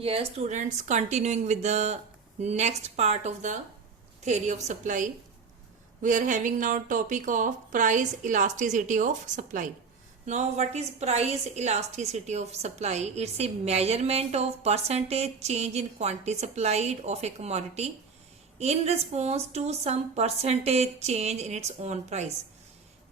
Yes, students, continuing with the next part of the theory of supply. We are having now topic of price elasticity of supply. Now, what is price elasticity of supply? It's a measurement of percentage change in quantity supplied of a commodity in response to some percentage change in its own price.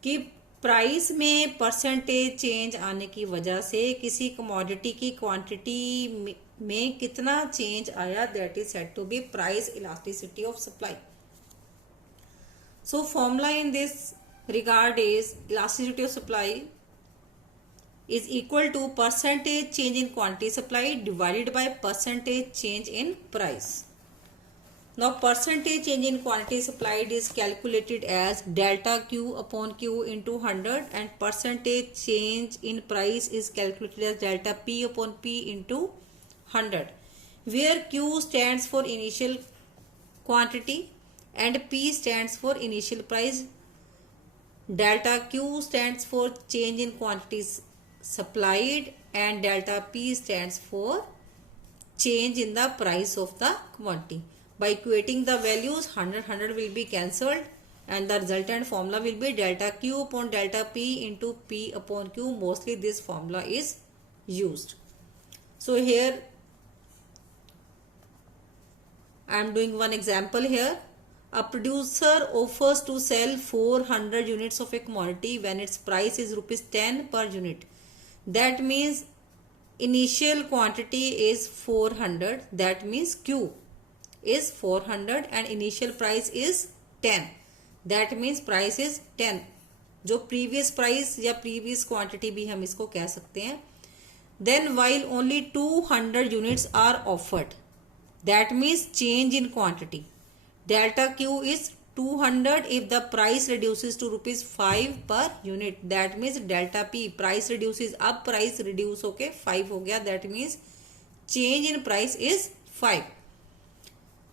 कि price में percentage change आने की वजह से किसी commodity की quantity में कितना चेंज आया, that is said to be price elasticity of supply. So formula in this regard is elasticity of supply is equal to percentage change in quantity supplied divided by percentage change in price. Now percentage change in quantity supplied is calculated as delta Q upon Q into 100 and percentage change in price is calculated as delta P upon P into 100, where Q stands for initial quantity and P stands for initial price. Delta Q stands for change in quantities supplied and delta P stands for change in the price of the commodity. By equating the values, 100 will be cancelled and the resultant formula will be delta Q upon delta P into P upon Q. Mostly this formula is used. So here I am doing one example here. A producer offers to sell 400 units of a commodity when its price is rupees 10 per unit. That means initial quantity is 400. That means Q is 400 and initial price is 10. That means price is 10. जो previous price या previous quantity भी हम इसको कह सकते हैं. Then while only 200 units are offered, that means change in quantity. Delta Q is 200 if the price reduces to rupees 5 per unit. That means delta P price reduces, अब price reduce होके 5 हो गया. That means change in price is 5.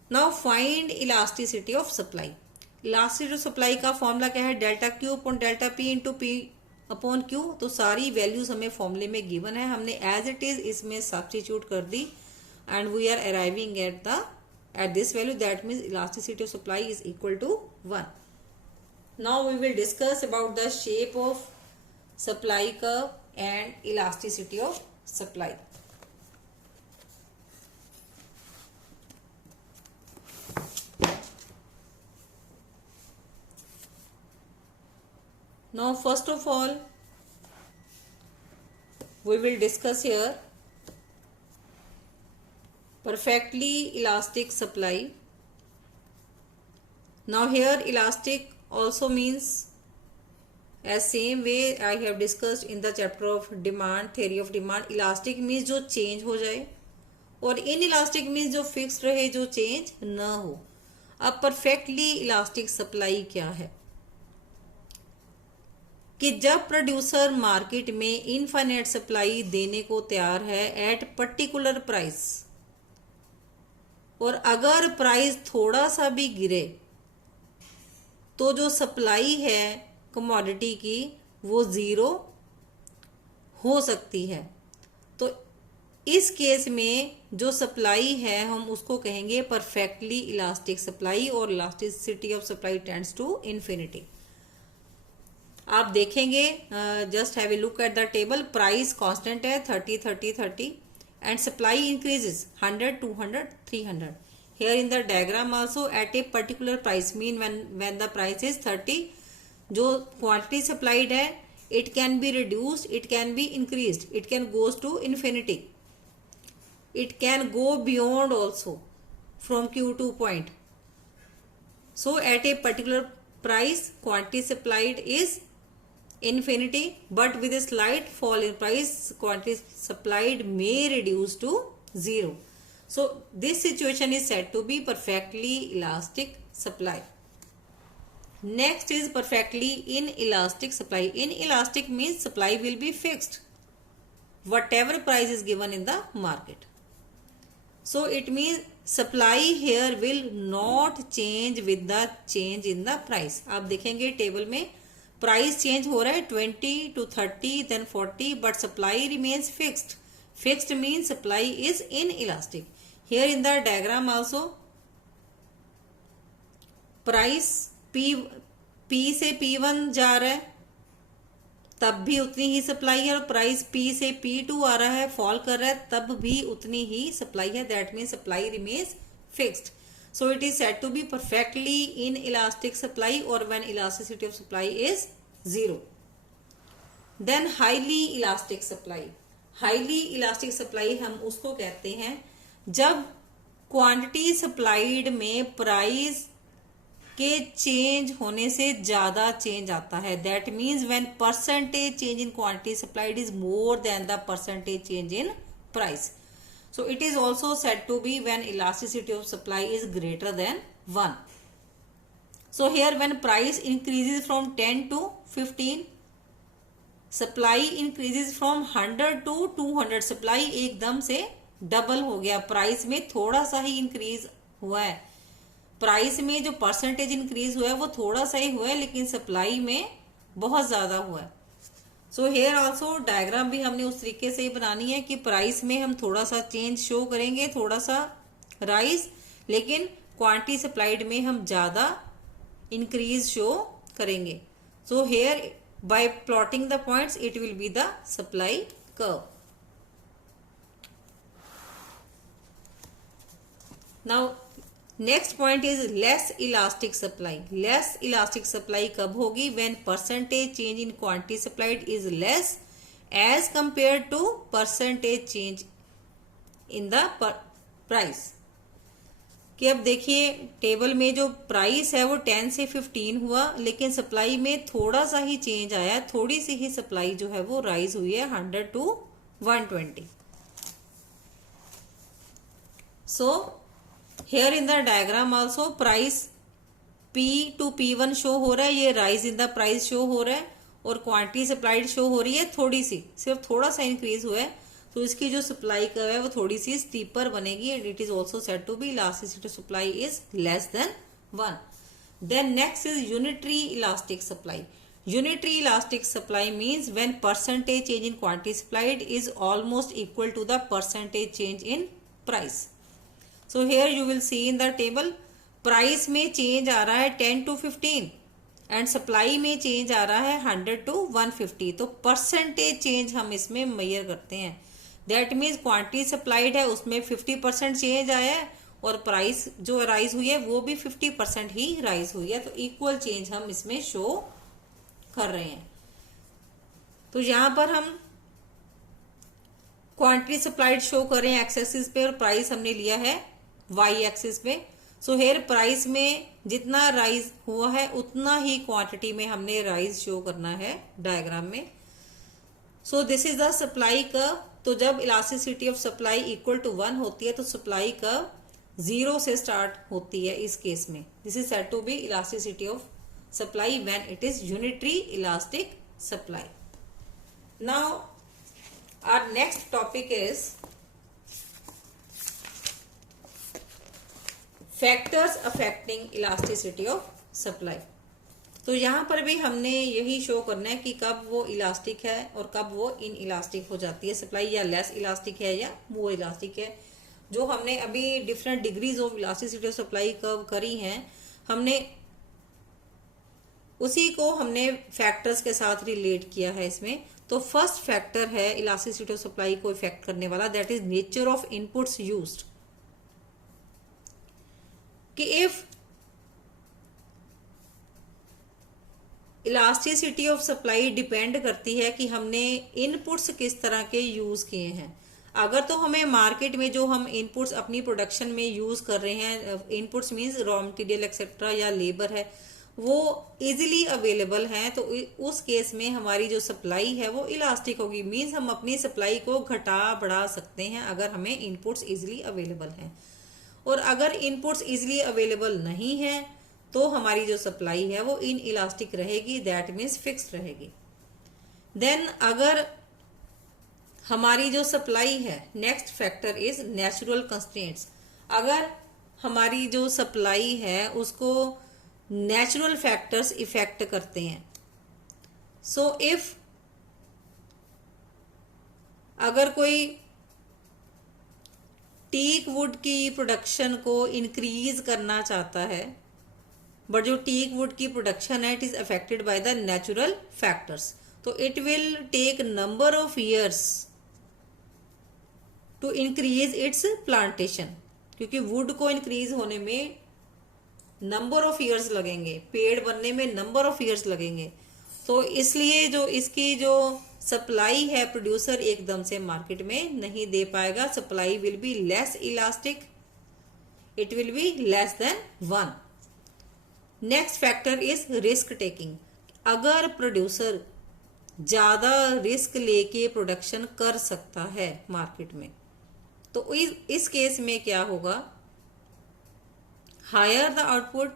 Now find elasticity of supply. Elasticity of supply का formula क्या है? Delta Q upon delta P into P upon Q. तो सारी values हमें फॉर्मूले में गिवन है, हमने एज इट इज इसमें सब्स्टिट्यूट कर दी and we are arriving at this value. That means elasticity of supply is equal to 1. Now we will discuss about the shape of supply curve and elasticity of supply. Now first of all we will discuss here perfectly elastic supply. Now here elastic also means as same way I have discussed in the chapter of demand, theory of demand. Elastic means जो change हो जाए और inelastic means जो fixed रहे, जो change ना हो. अब perfectly elastic supply क्या है? कि जब प्रोड्यूसर मार्केट में इनफाइनाइट सप्लाई देने को तैयार है एट पर्टिकुलर प्राइस, और अगर प्राइस थोड़ा सा भी गिरे तो जो सप्लाई है कमोडिटी की वो ज़ीरो हो सकती है. तो इस केस में जो सप्लाई है हम उसको कहेंगे परफेक्टली इलास्टिक सप्लाई और elasticity of supply tends to infinity. आप देखेंगे, just have a look at the table. Price constant है 30 30 30 and supply increases 100 200 300. Here in the diagram also at a particular price, mean when the price is 30, जो quantity supplied है it can be reduced, it can be increased, it can goes to infinity, it can go beyond also from Q2 point. So at a particular price quantity supplied is infinity, but with a slight fall in price quantity supplied may reduce to 0. So this situation is said to be perfectly elastic supply. Next is perfectly inelastic supply. Inelastic means supply will be fixed whatever price is given in the market. So it means supply here will not change with the change in the price. आप देखेंगे table में price change हो रहा है 20 to 30 then 40, but supply remains fixed Fixed means supply is inelastic. Here in the diagram also, price P से P1 जा रहा है तब भी उतनी ही सप्लाई है, और प्राइस P से P2 आ रहा है, फॉल कर रहा है, तब भी उतनी ही सप्लाई है. That means supply remains fixed. So it is said to be perfectly inelastic supply or when elasticity of supply is 0. Then highly elastic supply. Highly elastic supply हम उसको कहते हैं जब क्वांटिटी सप्लाइड में प्राइस के change होने से ज्यादा चेंज आता है. That means when percentage change in quantity supplied is more than the percentage change in price. So it is also said to be when elasticity of supply is greater than 1. So here when price increases from 10 to 15, supply increases from 100 to 200. supply एकदम से double हो गया. Price में थोड़ा सा ही increase हुआ है, price में जो परसेंटेज इंक्रीज हुआ है वो थोड़ा सा ही हुआ है, लेकिन सप्लाई में बहुत ज्यादा हुआ है. सो हेयर ऑल्सो डायग्राम भी हमने उस तरीके से ही बनानी है कि प्राइस में हम थोड़ा सा चेंज शो करेंगे, थोड़ा सा राइज, लेकिन क्वांटिटी सप्लाइड में हम ज्यादा इंक्रीज शो करेंगे. So here by plotting the points it will be the supply curve. Now next point is less elastic supply. Less elastic supply कब होगी? When percentage change in quantity supplied is less as compare to percentage change in the price. कि अब देखिए table में जो price है वो 10 से 15 हुआ, लेकिन सप्लाई में थोड़ा सा ही चेंज आया, थोड़ी सी ही सप्लाई जो है वो राइज हुई है 100 to 120. So here in the diagram also price P to P1 show हो रहा है, ये rise in the price show हो रहा है, और क्वांटिटी सप्लाइड शो हो रही है थोड़ी सी, सिर्फ थोड़ा सा इंक्रीज हुआ है, तो इसकी जो सप्लाई कर्व है वो थोड़ी सी स्टीपर बनेगी. And it is also said to be elasticity supply is less than 1. Then next is unitary elastic supply. Unitary elastic supply means when percentage change in quantity supplied is almost equal to the percentage change in price. So here you will see in the table price में change आ रहा है 10 to 15 and supply में change आ रहा है 100 to 150. तो percentage change हम इसमें मेजर करते हैं. दैट मीन्स क्वांटिटी सप्लाइड है उसमें 50% चेंज आया है, और प्राइस जो राइज हुई है वो भी 50% ही राइज हुई है, तो इक्वल चेंज हम इसमें शो कर रहे हैं. तो यहां पर हम क्वांटिटी सप्लाइड शो कर रहे हैं एक्स एक्सिस पे, और प्राइस हमने लिया है वाई एक्सिस पे. सो हेयर प्राइस में जितना राइज हुआ है उतना ही क्वांटिटी में हमने राइज शो करना है डायग्राम में. So this is the supply curve. तो जब elasticity of supply equal to 1 होती है तो सप्लाई कर्व 0 से स्टार्ट होती है. इस केस में this is said to be elasticity of supply when it is unitary elastic supply. Now our next topic is factors affecting elasticity of supply. तो यहां पर भी हमने यही शो करना है कि कब वो इलास्टिक है और कब वो इन इलास्टिक हो जाती है सप्लाई, या लेस इलास्टिक है या मोर इलास्टिक है. जो हमने अभी different degrees of elasticity of supply curve करी हैं, हमने उसी को हमने फैक्टर्स के साथ रिलेट किया है इसमें. तो फर्स्ट फैक्टर है इलास्टिसिटी ऑफ सप्लाई को इफेक्ट करने वाला, that is nature of inputs used. कि if elasticity of supply depend करती है कि हमने इनपुट्स किस तरह के यूज किए हैं. अगर तो हमें मार्केट में जो हम इनपुट्स अपनी प्रोडक्शन में यूज कर रहे हैं, inputs means raw material etcetera या लेबर है, वो इजीली अवेलेबल हैं, तो उस केस में हमारी जो सप्लाई है वो इलास्टिक होगी. मींस हम अपनी सप्लाई को घटा बढ़ा सकते हैं अगर हमें इनपुट्स इजीली अवेलेबल हैं. और अगर इनपुट्स इजीली अवेलेबल नहीं है तो हमारी जो सप्लाई है वो इन इलास्टिक रहेगी, दैट मीन्स फिक्स्ड रहेगी. देन अगर हमारी जो सप्लाई है, next factor is natural constraints. अगर हमारी जो सप्लाई है उसको नेचुरल फैक्टर्स इफेक्ट करते हैं. सो इफ अगर कोई टीक वुड की प्रोडक्शन को इंक्रीज करना चाहता है, बट जो टीक वुड की प्रोडक्शन है it is affected by the natural factors, तो it will take number of years to increase its plantation, क्योंकि वुड को इंक्रीज होने में नंबर ऑफ ईयर्स लगेंगे, पेड़ बनने में नंबर ऑफ ईयर्स लगेंगे। तो इसलिए जो इसकी जो सप्लाई है प्रोड्यूसर एकदम से मार्केट में नहीं दे पाएगा, supply will be less elastic, it will be less than 1। Next factor is risk taking. अगर प्रोड्यूसर ज्यादा रिस्क लेके प्रोडक्शन कर सकता है मार्केट में, तो इस केस में क्या होगा, हायर द आउटपुट,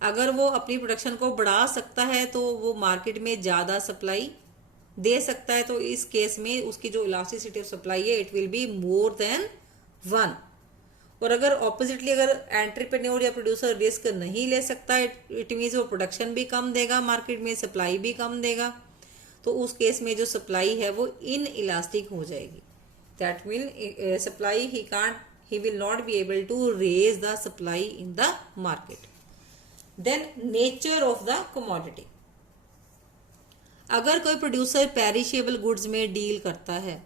अगर वो अपनी प्रोडक्शन को बढ़ा सकता है तो वो मार्केट में ज्यादा सप्लाई दे सकता है, तो इस केस में उसकी जो इलास्टिसिटी ऑफ सप्लाई है it will be more than 1। और अगर ऑपोजिटली अगर एंटरप्रेन्योर या प्रोड्यूसर रिस्क नहीं ले सकता, इट मीन्स वो प्रोडक्शन भी कम देगा मार्केट में, सप्लाई भी कम देगा, तो उस केस में जो सप्लाई है वो इन इलास्टिक हो जाएगी। That mean supply he will not be able to raise the supply in the market. Then nature of the commodity. अगर कोई प्रोड्यूसर पेरिशेबल गुड्स में डील करता है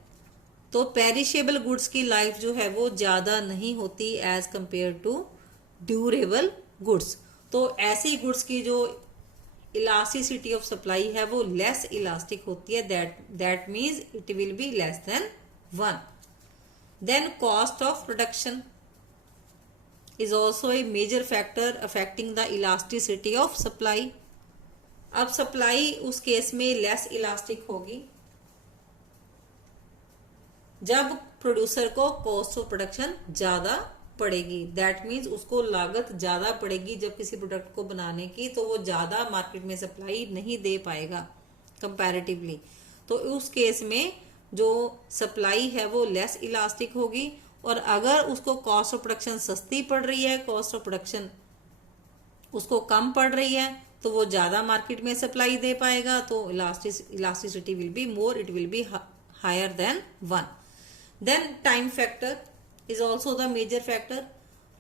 तो पेरिशेबल गुड्स की लाइफ जो है वो ज्यादा नहीं होती as compare to durable goods, तो ऐसी गुड्स की जो इलास्टिसिटी ऑफ सप्लाई है वो लेस इलास्टिक होती है, that means it will be less than 1। Then cost of production is also a major factor affecting the elasticity of supply. अब supply उस केस में लेस इलास्टिक होगी जब प्रोड्यूसर को कॉस्ट ऑफ प्रोडक्शन ज्यादा पड़ेगी, दैट मीन्स उसको लागत ज्यादा पड़ेगी जब किसी प्रोडक्ट को बनाने की, तो वो ज्यादा मार्केट में सप्लाई नहीं दे पाएगा कंपैरेटिवली, तो उस केस में जो सप्लाई है वो लेस इलास्टिक होगी। और अगर उसको कॉस्ट ऑफ प्रोडक्शन सस्ती पड़ रही है, कॉस्ट ऑफ प्रोडक्शन उसको कम पड़ रही है, तो वो ज्यादा मार्केट में सप्लाई दे पाएगा, तो elasticity will be more, it will be higher than 1। Then time factor is also the major factor.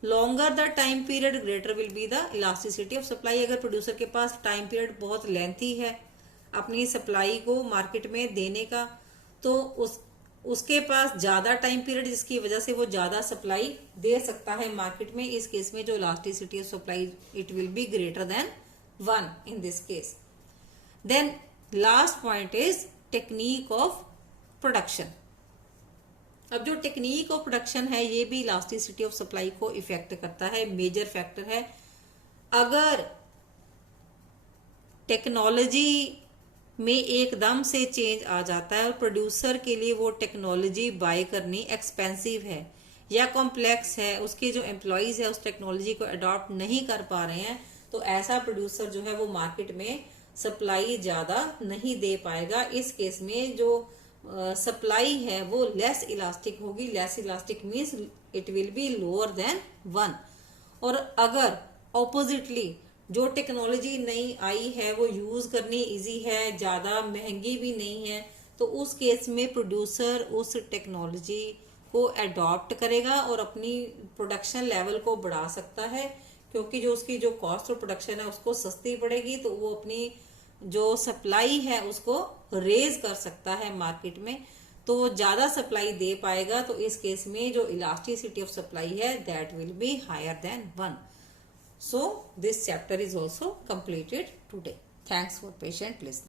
Longer the time period greater will be the elasticity of supply. अगर प्रोड्यूसर के पास time period बहुत lengthy है अपनी supply को market में देने का, तो उसके पास ज्यादा टाइम पीरियड जिसकी वजह से वो ज्यादा सप्लाई दे सकता है मार्केट में, इस केस में जो elasticity of supply it will be greater than 1 in this case. Then last point is technique of production. अब जो टेक्निक ऑफ प्रोडक्शन है ये भी इलास्टिसिटी ऑफ सप्लाई को इफेक्ट करता है, मेजर फैक्टर है। अगर टेक्नोलॉजी में एकदम से चेंज आ जाता है और प्रोड्यूसर के लिए वो टेक्नोलॉजी बाय करनी एक्सपेंसिव है या कॉम्प्लेक्स है, उसके जो एम्प्लॉयज है उस टेक्नोलॉजी को अडॉप्ट नहीं कर पा रहे हैं, तो ऐसा प्रोड्यूसर जो है वो मार्केट में सप्लाई ज्यादा नहीं दे पाएगा। इस केस में जो सप्लाई है वो लेस इलास्टिक होगी, less elastic means it will be lower than 1। और अगर ऑपोजिटली जो टेक्नोलॉजी नई आई है वो यूज करनी इजी है, ज्यादा महंगी भी नहीं है, तो उस केस में प्रोड्यूसर उस टेक्नोलॉजी को अडॉप्ट करेगा और अपनी प्रोडक्शन लेवल को बढ़ा सकता है, क्योंकि जो उसकी जो कॉस्ट ऑफ प्रोडक्शन है उसको सस्ती पड़ेगी, तो वो अपनी जो सप्लाई है उसको रेज कर सकता है मार्केट में, तो वो ज्यादा सप्लाई दे पाएगा। तो इस केस में जो इलास्टिसिटी ऑफ सप्लाई है that will be higher than 1। So this chapter is also completed today. Thanks for patient listening.